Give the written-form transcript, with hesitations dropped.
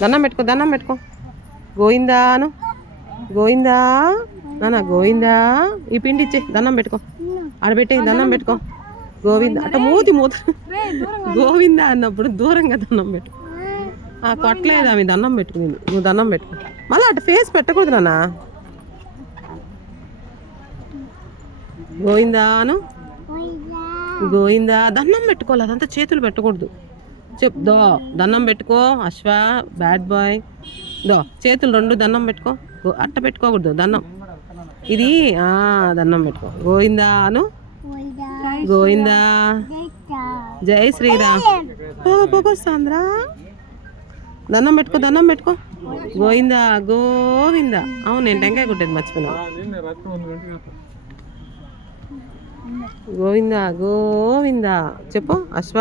దండం పెట్టుకో, దండం పెట్టుకో. గోయిందాను, గోయిందా నాన్న, గోయిందా. ఈ పిండి ఇచ్చే, దండం పెట్టుకో. ఆడబెట్టే, దండం పెట్టుకో. గోవింద అట్ట మూతి గోవిందా అన్నప్పుడు దూరంగా దండం పెట్టు. కొట్టలేదు ఆమె, దండం పెట్టుకుంది. నువ్వు దండం పెట్టుకో. మళ్ళీ అటు ఫేస్ పెట్టకూడదు నాన్న. గోయిందాను, గోయిందా. దండం పెట్టుకోవాలి, అదంతా చేతులు పెట్టకూడదు. దో దండం పెట్టుకో అశ్వ, బ్యాడ్ బాయ్. దో చేతులు రెండు దండం పెట్టుకో. అట్ట పెట్టుకోకూడదు దండం. ఇది దండం పెట్టుకో. గోయిందాను, గోయిందా. జై శ్రీరామ్. పోగో సాంద్ర. దండం పెట్టుకో, దండం పెట్టుకో. గోయిందా, గోవిందా. అవును, నేను టెంకాయ కొట్టేది మర్చిపోయినా. గోవిందా, గోవిందా చెప్పు అశ్వ.